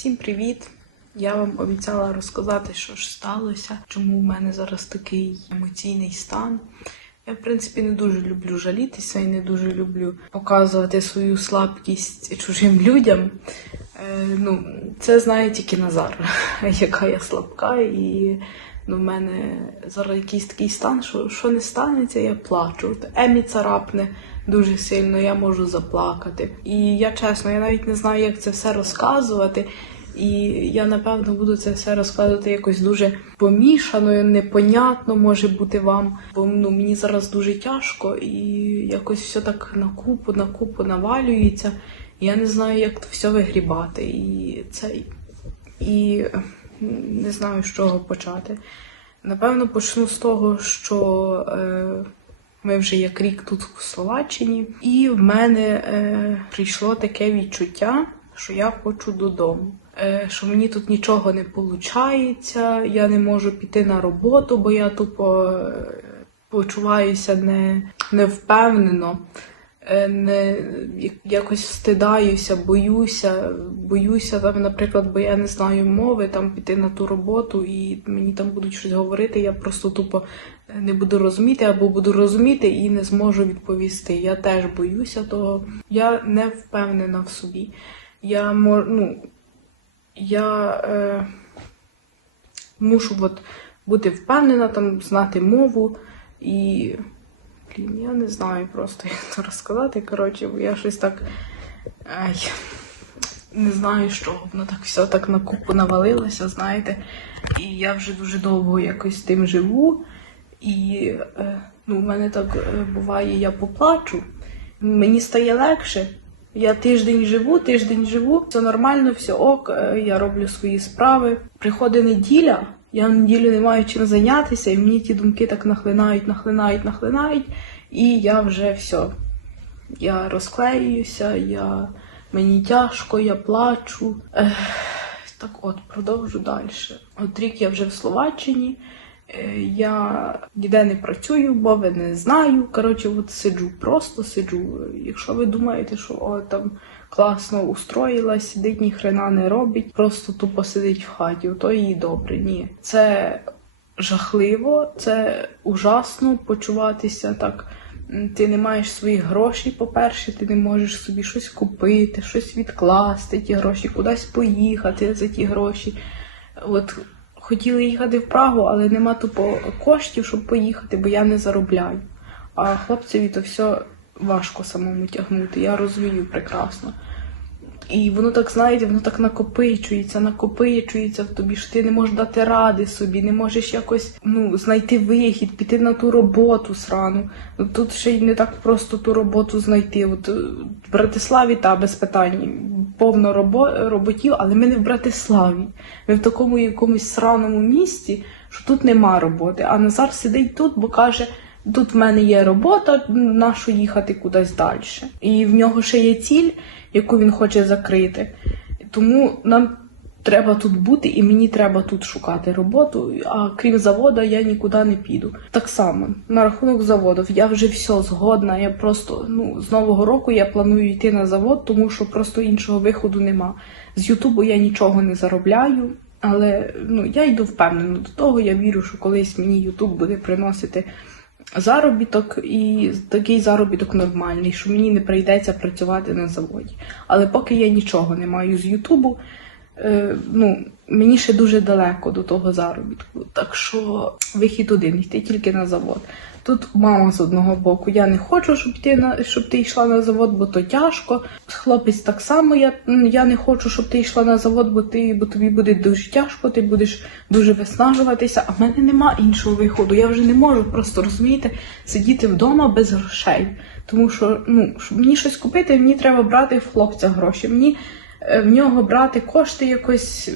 Всім привіт! Я вам обіцяла розказати, що ж сталося, чому в мене зараз такий емоційний стан. Я, в принципі, не дуже люблю жалітися і не дуже люблю показувати свою слабкість чужим людям. Е, ну, це знає тільки Назар, яка я слабка, і ну, в мене зараз якийсь такий стан, що, що не станеться, я плачу. Емі царапне дуже сильно, я можу заплакати. І я чесно, я навіть не знаю, як це все розказувати. І я напевно буду це все розказувати якось дуже помішано, непонятно може бути вам. Бо ну мені зараз дуже тяжко і якось все так на купу, на купу навалюється. Я не знаю, як все вигрібати. І це і не знаю, з чого почати. Напевно, почну з того, що е, ми вже як рік тут в Словаччині, і в мене е, прийшло таке відчуття, що я хочу додому. Е, що мені тут нічого не виходить, я не можу піти на роботу, бо я тупо е, почуваюся не, невпевнено, не, якось встидаюся, боюся, боюся, там, наприклад, бо я не знаю мови, там піти на ту роботу і мені там будуть щось говорити, я просто тупо не буду розуміти або буду розуміти і не зможу відповісти. Я теж боюся того. Я не впевнена в собі. Я ну, я е, мушу от бути впевнена, там, знати мову і. Блін, я не знаю просто, як це розказати. Коротше, бо я щось так. Ай, не знаю, що воно так все так на купу навалилося, знаєте. І я вже дуже довго якось з тим живу. І е, ну, в мене так е, буває, я поплачу. Мені стає легше. Я тиждень живу, тиждень живу, все нормально, все ок, е, я роблю свої справи. Приходить неділя, я неділю не маю чим зайнятися, і мені ті думки так нахлинають, нахлинають, нахлинають, і я вже все. Я розклеююся, я... мені тяжко, я плачу. Ех, так от, продовжу далі. От рік я вже в Словаччині. Е, Я ніде не працюю, бо ви не знаю. Коротше, от сиджу, просто сиджу. Якщо ви думаєте, що о, там класно устроїлась, сидить, ні хрена не робить, просто тупо сидить в хаті, то їй добре. Ні. Це жахливо, це ужасно почуватися так. Ти не маєш своїх грошей, по-перше, ти не можеш собі щось купити, щось відкласти, ті гроші, кудись поїхати за ті гроші. От хотіли їхати в Прагу, але нема тупо коштів, щоб поїхати, бо я не заробляю. А хлопцеві то все важко самому тягнути. Я розумію прекрасно. І воно так, знаєте, воно так накопичується, накопичується в тобі, що ти не можеш дати ради собі, не можеш якось ну, знайти вихід, піти на ту роботу срану. Ну, Тут ще й не так просто ту роботу знайти. От е, в Братиславі та без питань повно робо- роботів, але ми не в Братиславі. Ми в такому якомусь сраному місті, що тут нема роботи. А Назар сидить тут, бо каже. Тут в мене є робота, нащо їхати кудись далі. І в нього ще є ціль, яку він хоче закрити. Тому нам треба тут бути, і мені треба тут шукати роботу. А крім заводу, я нікуди не піду. Так само на рахунок заводів, я вже все згодна. Я просто ну з нового року я планую йти на завод, тому що просто іншого виходу нема. З Ютубу я нічого не заробляю. Але ну я йду впевнено до того. Я вірю, що колись мені Ютуб буде приносити заробіток, і такий заробіток нормальний, що мені не прийдеться працювати на заводі. Але поки я нічого не маю з Ютубу, е, ну, мені ще дуже далеко до того заробітку. Так що вихід один, йти тільки на завод. Тут мама з одного боку, я не хочу, щоб ти на щоб ти йшла на завод, бо то тяжко. Хлопець так само, я, я не хочу, щоб ти йшла на завод, бо ти бо тобі буде дуже тяжко, ти будеш дуже виснажуватися. А в мене нема іншого виходу. Я вже не можу просто розумієте, сидіти вдома без грошей. Тому що ну щоб мені щось купити, мені треба брати в хлопця гроші. Мені в нього брати кошти якось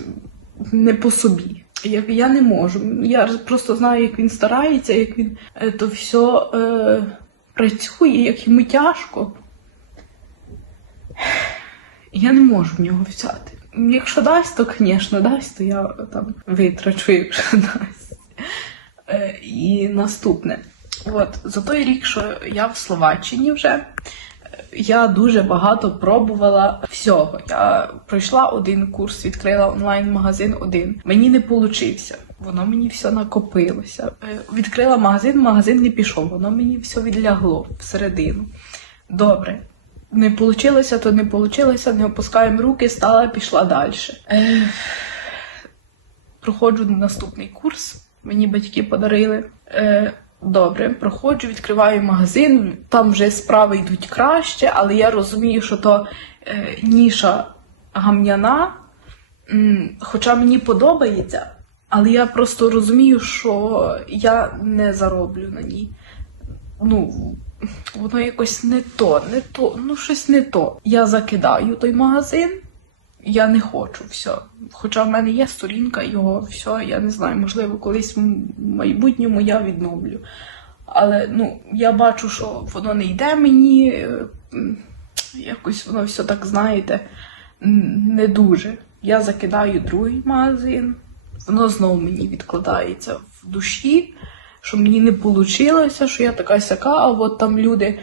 не по собі. Я, я не можу. Я просто знаю, як він старається, як він е, то все е, працює, як йому тяжко. Я не можу в нього взяти. Якщо дасть, то, звісно, дасть, то я там витрачу, якщо дасть. Е, і наступне. От, за той рік, що я в Словаччині вже, я дуже багато пробувала всього. Я пройшла один курс, відкрила онлайн-магазин один. Мені не получився. Воно мені все накопилося. Е, Відкрила магазин, магазин не пішов. Воно мені все відлягло всередину. Добре. Не получилося, то не получилося, не опускаємо руки, стала, пішла далі. Е, проходжу наступний курс. Мені батьки подарили. Е, добре, проходжу, відкриваю магазин. Там вже справи йдуть краще, але я розумію, що то е, ніша гамняна. М, Хоча мені подобається, але я просто розумію, що я не зароблю на ній. Ну, воно якось не то, не то, ну щось не то. Я закидаю той магазин, я не хочу все. Хоча в мене є сторінка його, все, я не знаю, можливо, колись в майбутньому я відновлю. Але ну, я бачу, що воно не йде мені, е, якось воно все так, знаєте, не дуже. Я закидаю другий магазин, воно знову мені відкладається в душі, що мені не вийшло, що я така сяка, а от там люди.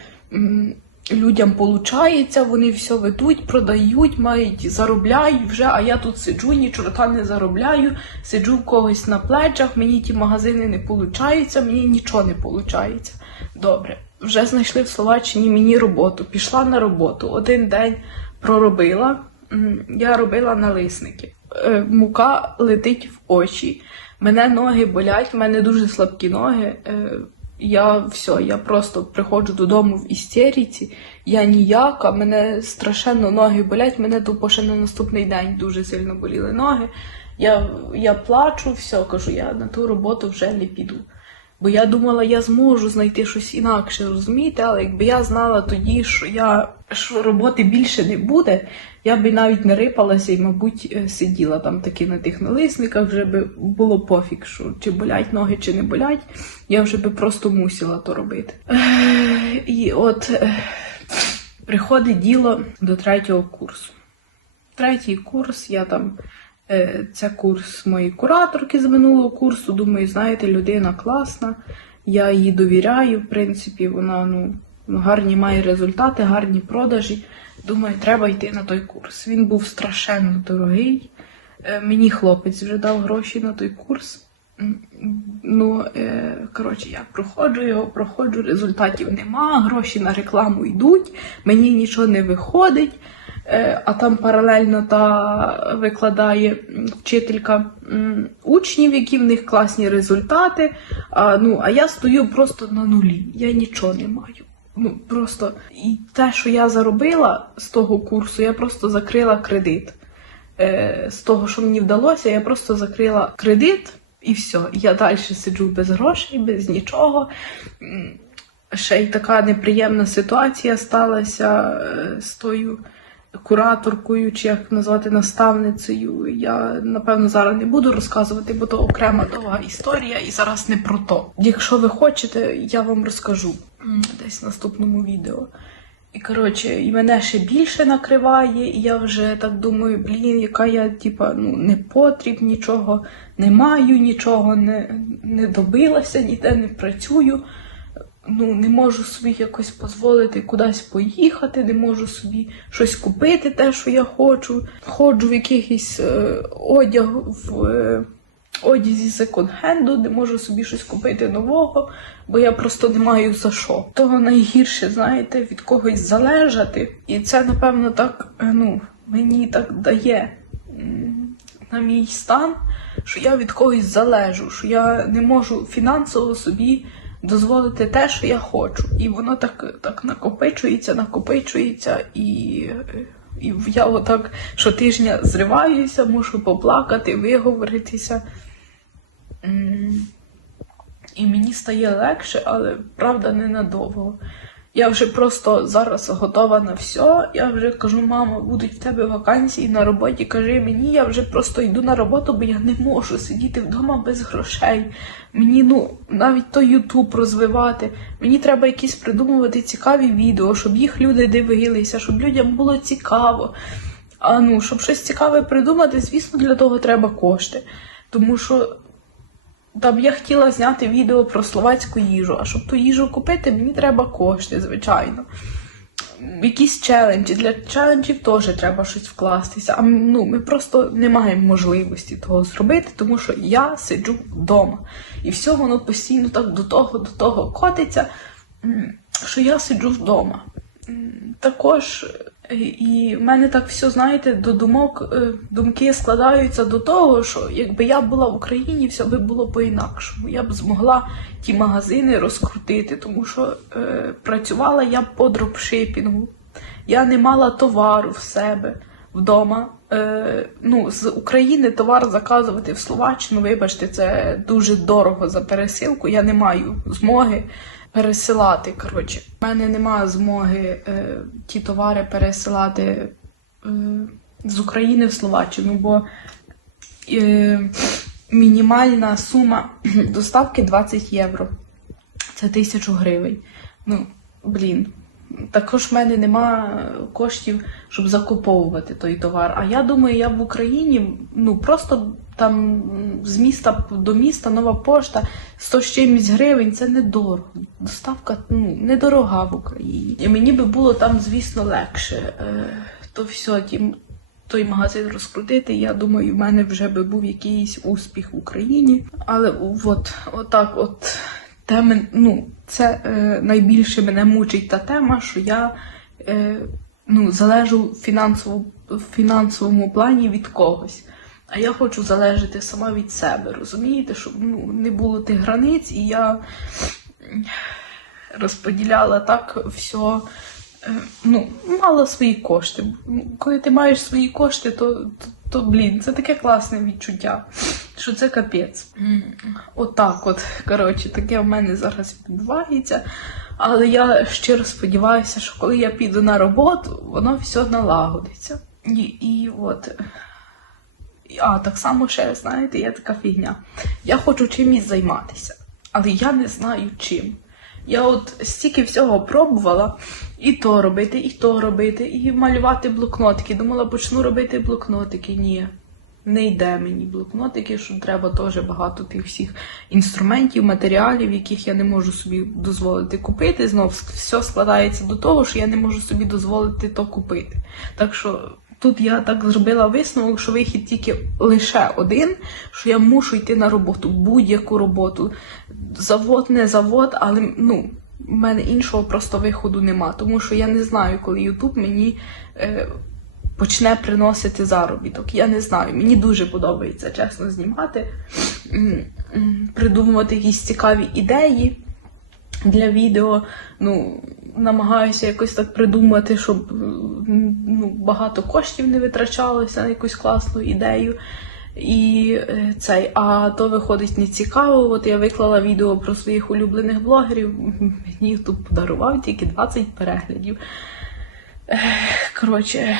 Людям получається, вони все ведуть, продають, мають, заробляють вже, а я тут сиджу, ні чорта не заробляю, сиджу в когось на плечах, мені ті магазини не получаються, мені нічого не получається. Добре, вже знайшли в Словаччині мені роботу. Пішла на роботу. Один день проробила. Я робила налисники. Е, Мука летить в очі. Мене ноги болять, в мене дуже слабкі ноги. Я все, я просто приходжу додому в істериці, я ніяка, мене страшенно ноги болять, мене тупо ще на наступний день дуже сильно боліли ноги. Я, я плачу, все, кажу, я на ту роботу вже не піду. Бо я думала, я зможу знайти щось інакше, розумієте? Але якби я знала тоді, що я що роботи більше не буде, я би навіть не рипалася і, мабуть, е, сиділа там таки на тих налисниках, вже би було пофіг, що чи болять ноги, чи не болять. Я вже би просто мусила то робити. І от приходить діло до третього курсу. Третій курс, я там. Е, Це курс моєї кураторки з минулого курсу. Думаю, знаєте, людина класна. Я їй довіряю, в принципі, вона ну, гарні має результати, гарні продажі. Думаю, треба йти на той курс. Він був страшенно дорогий. Е, Мені хлопець вже дав гроші на той курс. Ну, е, коротше, я проходжу його, проходжу, результатів нема, гроші на рекламу йдуть, мені нічого не виходить. Е, А там паралельно та викладає вчителька учнів, які в них класні результати. А, ну, а я стою просто на нулі. Я нічого не маю. Ну просто і те, що я заробила з того курсу, я просто закрила кредит. Е, з того, що мені вдалося, я просто закрила кредит і все. Я далі сиджу без грошей, без нічого. Ще й така неприємна ситуація сталася е, з тою кураторкою, чи як назвати наставницею. Я напевно зараз не буду розказувати, бо то окрема довга історія, і зараз не про то. Якщо ви хочете, я вам розкажу десь в наступному відео. І коротше, і мене ще більше накриває, і я вже так думаю, блін, яка я, типа, ну, не потріб, нічого не маю, нічого не, не добилася, ніде не працюю. Ну, не можу собі якось дозволити кудись поїхати, не можу собі щось купити, те, що я хочу. Ходжу в якийсь е, одяг в е, одязі секонд-хенду, не можу собі щось купити нового, бо я просто не маю за що. Того найгірше, знаєте, від когось залежати. І це, напевно, так е, ну, мені так дає на мій стан, що я від когось залежу, що я не можу фінансово собі дозволити те, що я хочу. І воно так, так накопичується, накопичується, і, і я отак щотижня зриваюся, мушу поплакати, виговоритися. І мені стає легше, але правда ненадовго. Я вже просто зараз готова на все. Я вже кажу, мама, будуть в тебе вакансії на роботі. Кажи мені, я вже просто йду на роботу, бо я не можу сидіти вдома без грошей. Мені ну навіть той Ютуб розвивати. Мені треба якісь придумувати цікаві відео, щоб їх люди дивилися, щоб людям було цікаво. А ну, щоб щось цікаве придумати, звісно, для того треба кошти. Тому що там я хотіла зняти відео про словацьку їжу, а щоб ту їжу купити, мені треба кошти, звичайно. якісь челенджі. Для челенджів теж треба щось вкластися. А ну, ми просто не маємо можливості того зробити, тому що я сиджу вдома. І все воно постійно так до того, до того котиться, що я сиджу вдома. Також і в мене так все, знаєте, до думок, е, думки складаються до того, що якби я була в Україні, все би було по-інакшому. Я б змогла ті магазини розкрутити, тому що е, працювала я по дропшипінгу. Я не мала товару в себе вдома. Е, ну, з України товар заказувати в Словаччину, вибачте, це дуже дорого за пересилку. Я не маю змоги пересилати. Коротше, в мене немає змоги е, ті товари пересилати е, з України в Словаччину, бо е, мінімальна сума доставки 20 євро. Це тисячу гривень. Ну, блін. Також в мене нема коштів, щоб закуповувати той товар. А я думаю, я в Україні ну просто там з міста до міста нова пошта 100 з чимось гривень це недорого. Доставка ну, недорога в Україні. І мені би було там, звісно, легше. Е, то все, ті, той магазин розкрутити. Я думаю, в мене вже би був якийсь успіх в Україні. Але от, отак, от теми, ну, це е, найбільше мене мучить та тема, що я е, ну, залежу в фінансовому плані від когось. А я хочу залежати сама від себе, розумієте, щоб ну, не було тих границь, і я розподіляла так все. Ну, мала свої кошти. Ну, Коли ти маєш свої кошти, то, то, то блін, це таке класне відчуття, що це капець. Отак, от, коротше, таке в мене зараз відбувається. Але я щиро сподіваюся, що коли я піду на роботу, воно все налагодиться. І, і от. А, так само ще, знаєте, є така фігня. Я хочу чимось займатися, але я не знаю чим. Я от стільки всього пробувала і то робити, і то робити, і малювати блокнотики. Думала, почну робити блокнотики. Ні, не йде мені блокнотики, що треба теж багато тих всіх інструментів, матеріалів, яких я не можу собі дозволити купити. Знов все складається до того, що я не можу собі дозволити то купити. Так що тут я так зробила висновок, що вихід тільки лише один, що я мушу йти на роботу, будь-яку роботу. Завод, не завод, але ну. в мене іншого просто виходу нема, тому що я не знаю, коли Ютуб мені е, почне приносити заробіток. Я не знаю. Мені дуже подобається чесно знімати, придумувати якісь цікаві ідеї для відео. Ну, намагаюся якось так придумати, щоб багато коштів не витрачалося на якусь класну ідею. І е, цей, а то виходить не цікаво. От я виклала відео про своїх улюблених блогерів. Мені тут подарував тільки 20 переглядів. Коротше,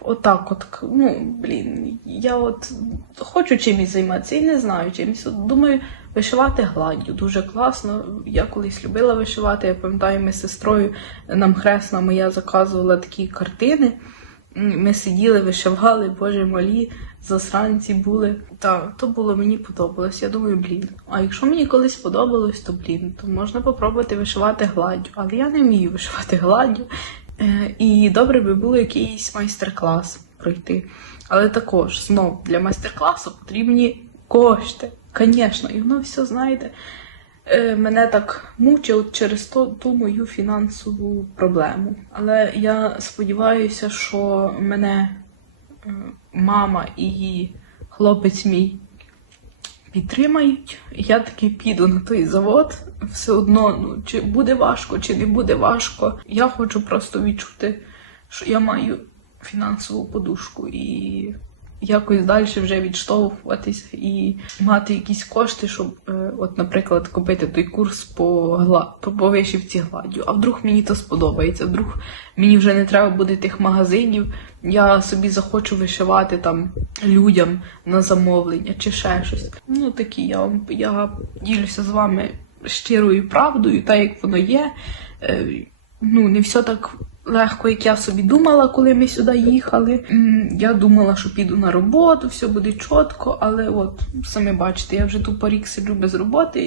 отак от. Ну, блін, я от хочу чимось займатися і не знаю чимось. От думаю, вишивати гладдю дуже класно. Я колись любила вишивати. Я пам'ятаю, ми з сестрою нам хресна моя заказувала такі картини. Ми сиділи, вишивали, боже малі, засранці були. Так, то було мені подобалось. Я думаю, блін. А якщо мені колись сподобалось, то блін, то можна попробувати вишивати гладдю. Але я не вмію вишивати гладдю. Е, І добре би було якийсь майстер-клас пройти. Але також знов для майстер-класу потрібні кошти. Звісно, і воно все, знаєте, мене так мучить от через ту, ту мою фінансову проблему. Але я сподіваюся, що мене е, мама і хлопець мій підтримають. Я таки піду на той завод. Все одно, ну чи буде важко, чи не буде важко. Я хочу просто відчути, що я маю фінансову подушку і якось далі вже відштовхуватись і мати якісь кошти, щоб, е, от, наприклад, купити той курс по, гла... по вишивці гладдю. А вдруг мені то сподобається, вдруг мені вже не треба буде тих магазинів. Я собі захочу вишивати там людям на замовлення чи ще щось. Ну такі я вам я ділюся з вами щирою правдою, так як воно є. Е, ну, не все так легко, як я собі думала, коли ми сюди їхали. Я думала, що піду на роботу, все буде чітко, але от самі бачите, я вже тут рік сиджу без роботи,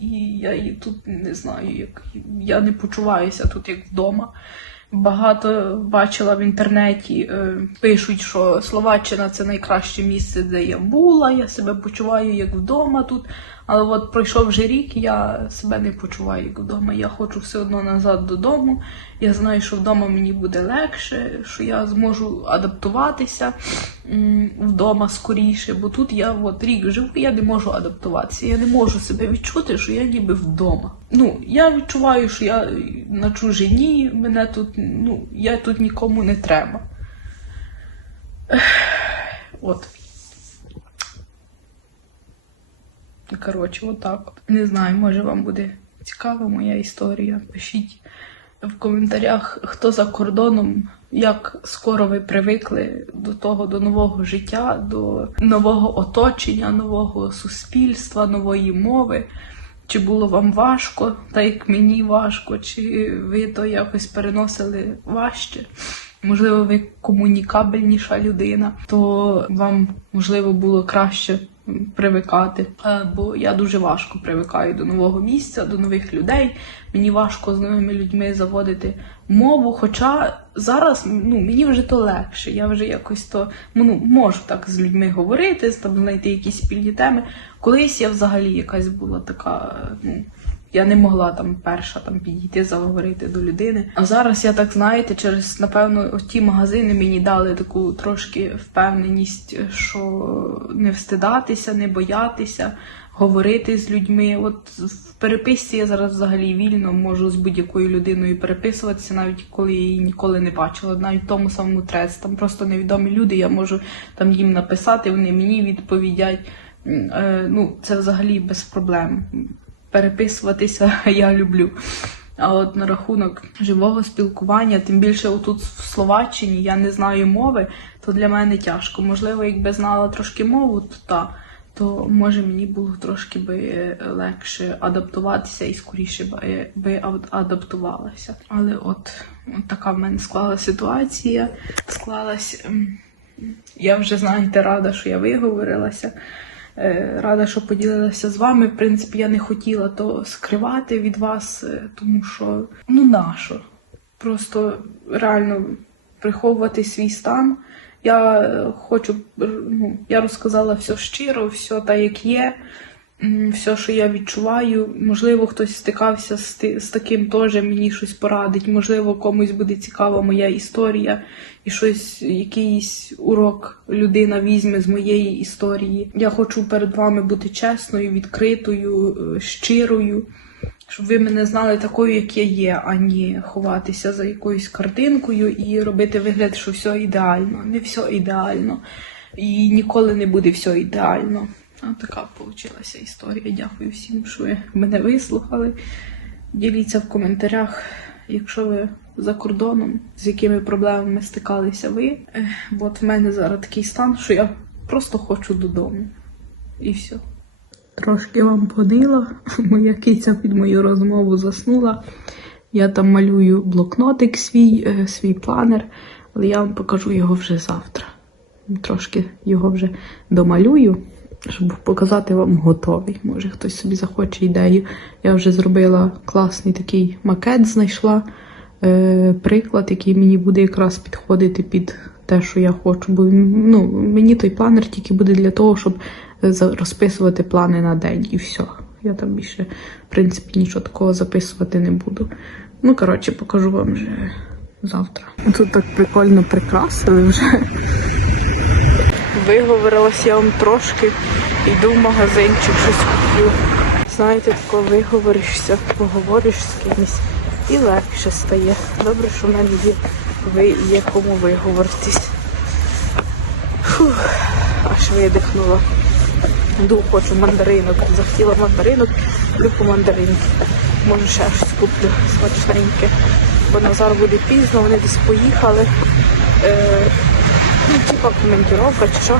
і я її тут не знаю, як я не почуваюся тут як вдома. Багато бачила в інтернеті, е, пишуть, що Словаччина це найкраще місце, де я була. Я себе почуваю як вдома тут. Але от пройшов вже рік, я себе не почуваю як вдома. Я хочу все одно назад додому. Я знаю, що вдома мені буде легше, що я зможу адаптуватися вдома скоріше. Бо тут я от рік живу, я не можу адаптуватися. Я не можу себе відчути, що я ніби вдома. Ну, я відчуваю, що я на чужині, мене тут, ну, я тут нікому не треба. От. Коротше, отак. от. Не знаю, може вам буде цікава моя історія. Пишіть в коментарях, хто за кордоном, як скоро ви привикли до того, до нового життя, до нового оточення, нового суспільства, нової мови. Чи було вам важко, так як мені важко, чи ви то якось переносили важче? Можливо, ви комунікабельніша людина, то вам можливо було краще привикати. Е, Бо я дуже важко привикаю до нового місця, до нових людей. Мені важко з новими людьми заводити мову. Хоча зараз ну мені вже то легше. Я вже якось то ну, можу так з людьми говорити, там знайти якісь спільні теми. Колись я взагалі якась була така, ну. Я не могла там перша там підійти заговорити до людини. А зараз я так знаєте, через напевно ті магазини мені дали таку трошки впевненість, що не встидатися, не боятися, говорити з людьми. От в переписці я зараз взагалі вільно можу з будь-якою людиною переписуватися, навіть коли я її ніколи не бачила, навіть в тому самому трец. Там просто невідомі люди. Я можу там їм написати, вони мені відповідять. Е, Ну, це взагалі без проблем переписуватися я люблю. А от на рахунок живого спілкування, тим більше отут в Словаччині я не знаю мови, то для мене тяжко. Можливо, якби знала трошки мову, то та, то може мені було трошки би е, легше адаптуватися і скоріше би, би адаптувалася. Але от, от така в мене склалася ситуація. Склалась. Я вже знаєте, рада, що я виговорилася. Е, Рада, що поділилася з вами. В принципі, я не хотіла то скривати від вас, е, тому що ну нащо? Просто реально приховувати свій стан. Я е, хочу, ну, я розказала все щиро, все так, як є, все, що я відчуваю. Можливо, хтось стикався з, з таким теж, мені щось порадить. Можливо, комусь буде цікава моя історія і щось, якийсь урок людина візьме з моєї історії. Я хочу перед вами бути чесною, відкритою, е, щирою, щоб ви мене знали такою, як я є, а не ховатися за якоюсь картинкою і робити вигляд, що все ідеально. Не все ідеально. І ніколи не буде все ідеально. А така вийшла історія. Дякую всім, що ви мене вислухали. Діліться в коментарях, якщо ви за кордоном, з якими проблемами стикалися ви. Бо от в мене зараз такий стан, що я просто хочу додому. І все. Трошки вам подила. Моя киця під мою розмову заснула. Я там малюю блокнотик свій, е, свій планер, але я вам покажу його вже завтра. Трошки його вже домалюю, щоб показати вам готовий. Може хтось собі захоче ідею. Я вже зробила класний такий макет, знайшла е, приклад, який мені буде якраз підходити під те, що я хочу. Бо ну, мені той планер тільки буде для того, щоб е, розписувати плани на день і все. Я там більше, в принципі, нічого такого записувати не буду. Ну, коротше, покажу вам вже завтра. Тут так прикольно прикрасили вже. Виговорилась я вам трошки, йду в магазинчик, щось куплю. Знаєте, тако виговоришся, поговориш з кимось і легше стає. Добре, що в мене є ви є кому виговоритись. Аж видихнула. Йду, хочу мандаринок. Захотіла мандаринок, по мандаринки. Може ще щось куплю смачненьке. Бо Назар буде пізно, вони десь поїхали. Е, ну, типа коментировка чи що.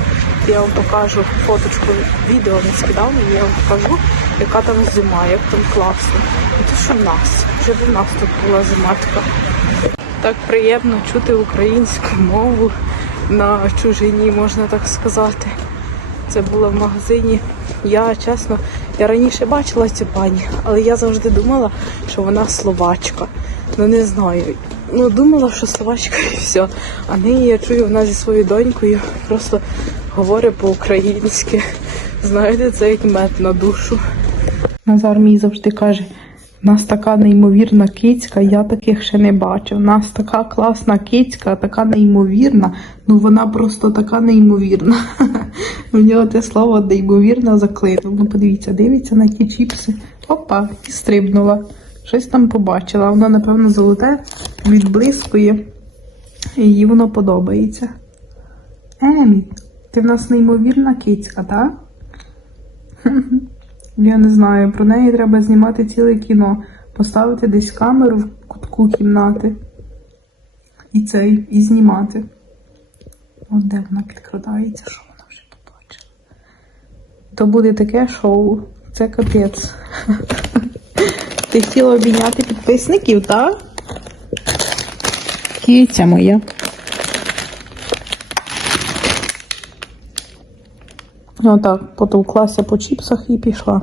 Я вам покажу фоточку, відео не скидав я вам покажу, яка там зима, як там класно. Ну, Те, що в нас. Вже у нас тут була зима така. Так приємно чути українську мову на чужині, можна так сказати. Це було в магазині. Я чесно, я раніше бачила цю пані, але я завжди думала, що вона словачка. Ну не знаю. Ну, думала, що собачка і все. А нині я чую, вона зі своєю донькою просто говорить по-українськи. Знаєте, це як мед на душу. Назар мій завжди каже: у нас така неймовірна кицька, я таких ще не бачив. У нас така класна кицька, така неймовірна. Ну вона просто така неймовірна. В нього те слово неймовірно заклинуло. Ну подивіться, дивиться на ті чіпси. Опа, і стрибнула. Щось там побачила. Воно, напевно, золоте, відблискує. І їй воно подобається. Емі, ти в нас неймовірна кицька, так? Я не знаю, про неї треба знімати ціле кіно, поставити десь камеру в кутку кімнати і цей, і знімати. От де вона підкрадається, що вона вже побачила. То буде таке шоу. Це капець. Ти хотіла обійняти підписників, так? Киця моя. Отак, потовклася по чіпсах і пішла.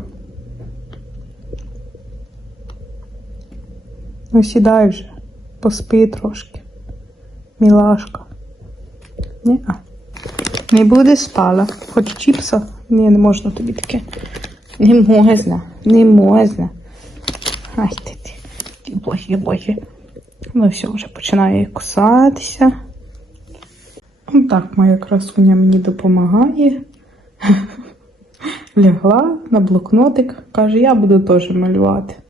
Ну, сідай вже, поспи трошки. Мілашка. Ні? А. Не буде спала. Хоч чіпса? Ні, не можна тобі таке. Не можна, не можна. Ай ти. Ти боже, боже. Ну все, вже починає кусатися. Так, моя красуня мені допомагає. Лягла на блокнотик, каже, я буду теж малювати.